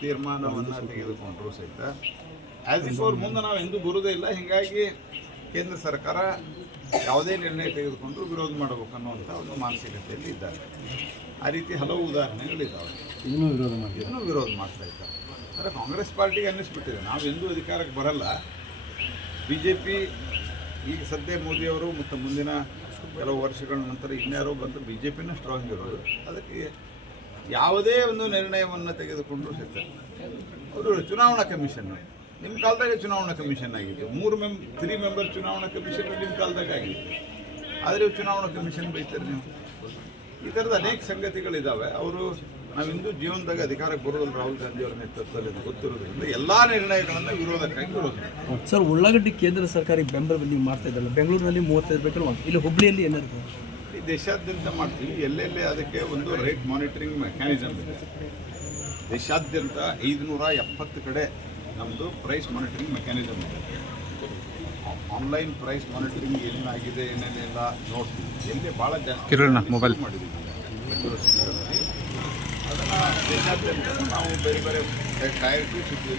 ತೀರ್ಮಾನವನ್ನು ತೆಗೆದುಕೊಂಡ್ರು ಸಹಿತ. As if ಅವ್ರ ಮುಂದೆ ನಾವು ಎಂದೂ ಬರುವುದೇ ಇಲ್ಲ ಹೀಗಾಗಿ ಕೇಂದ್ರ ಸರ್ಕಾರ ಯಾವುದೇ ನಿರ್ಣಯ ತೆಗೆದುಕೊಂಡ್ರು ವಿರೋಧ ಮಾಡಬೇಕು ಅನ್ನುವಂಥ ಒಂದು ಮಾನಸಿಕತೆಯಲ್ಲಿ ಇದ್ದಾರೆ. ಆ ರೀತಿ ಹಲವು ಉದಾಹರಣೆಗಳಿದ್ದಾವೆ. ಇನ್ನೂ ವಿರೋಧ ಮಾಡಿ ಇನ್ನೂ ವಿರೋಧ ಮಾಡ್ತಾ ಇದ್ದಾರೆ. ಅಂದರೆ ಕಾಂಗ್ರೆಸ್ ಪಾರ್ಟಿಗೆ ಅನ್ನಿಸ್ಬಿಟ್ಟಿದೆ. ನಾವು ಎಂದೂ ಅಧಿಕಾರಕ್ಕೆ ಬರಲ್ಲ. ಬಿ ಜೆ ಪಿ ಈಗ ಸದ್ಯ ಮೋದಿಯವರು ಮತ್ತು ಮುಂದಿನ ಕೆಲವು ವರ್ಷಗಳ ನಂತರ ಇನ್ಯಾರೋ ಬಂದು ಬಿ ಜೆ ಪಿನ ಸ್ಟ್ರಾಂಗ್ ಇರೋದು. ಅದಕ್ಕೆ ಯಾವುದೇ ಒಂದು ನಿರ್ಣಯವನ್ನು ತೆಗೆದುಕೊಂಡು ಸಿಗ್ತಾರೆ ಅವರು ಚುನಾವಣಾ ಕಮಿಷನ್. ನಿಮ್ಮ ಕಾಲದಾಗ ಚುನಾವಣಾ ಕಮಿಷನ್ ಆಗಿದೆ ಮೂರು ಮೆಂಬ್ ತ್ರೀ ಮೆಂಬರ್ ಚುನಾವಣಾ ಕಮಿಷನ್ ನಿಮ್ಮ ಕಾಲದಾಗ ಆಗಿದೆ ಆದರೆ ಚುನಾವಣಾ ಕಮಿಷನ್ ಬೈತಾರೆ ನೀವು. ಈ ಥರದ ಅನೇಕ ಸಂಗತಿಗಳಿದ್ದಾವೆ ಅವರು ನಾವಿಂದು ಜೀವನದಾಗ ಅಧಿಕಾರಕ್ಕೆ ಬರೋದಿಲ್ಲ. ರಾಹುಲ್ ಗಾಂಧಿ ಅವರ ನೇತೃತ್ವದಲ್ಲಿ ಗೊತ್ತಿರೋದ್ರಿಂದ ಎಲ್ಲ ನಿರ್ಣಯಗಳನ್ನು ವಿರೋಧಕ್ಕಾಗಿ ವಿರೋಧ ಮಾಡ್ತಾರೆ. ಸರ್, ಉಳ್ಳಾಗಡ್ಡಿ ಕೇಂದ್ರ ಸರ್ಕಾರಿ ಬೆಂಬಲ ನೀವು ಮಾಡ್ತಾ ಇದ್ದಲ್ಲ ಬೆಂಗಳೂರಿನಲ್ಲಿ ಮೂವತ್ತೈದು ಬೇಕಲ್ಲ ಇಲ್ಲಿ ಹುಬ್ಬಳ್ಳಿಯಲ್ಲಿ ಏನಾದ್ರು ಈ ದೇಶಾದ್ಯಂತ ಮಾಡ್ತೀವಿ. ಎಲ್ಲೆಲ್ಲಿ ಅದಕ್ಕೆ ಒಂದು ರೇಟ್ ಮಾನಿಟರಿಂಗ್ ಮೆಕ್ಯಾನಿಸಮ್ ಇದೆ. ದೇಶಾದ್ಯಂತ ಐದುನೂರ ಎಪ್ಪತ್ತು ಕಡೆ ನಮ್ಮದು ಪ್ರೈಸ್ ಮಾನಿಟರಿಂಗ್ ಮೆಕ್ಯಾನಿಸಮ್ ಇದೆ. ಆನ್ಲೈನ್ ಪ್ರೈಸ್ ಮಾನಿಟರಿಂಗ್ ಏನಾಗಿದೆ ಏನೇನೆಲ್ಲ ನೋಡ್ತೀವಿ. ಎಲ್ಲಿ ಭಾಳ ಜಾಸ್ತಿ ಮೊಬೈಲ್. ಮಾಡಿದ್ದೀವಿ ಅದನ್ನು ದೇಶಾದ್ಯಂತ ನಾವು ಬೇರೆ ಬೇರೆ ಟೈರ್ ಟು ಸಿಟಿ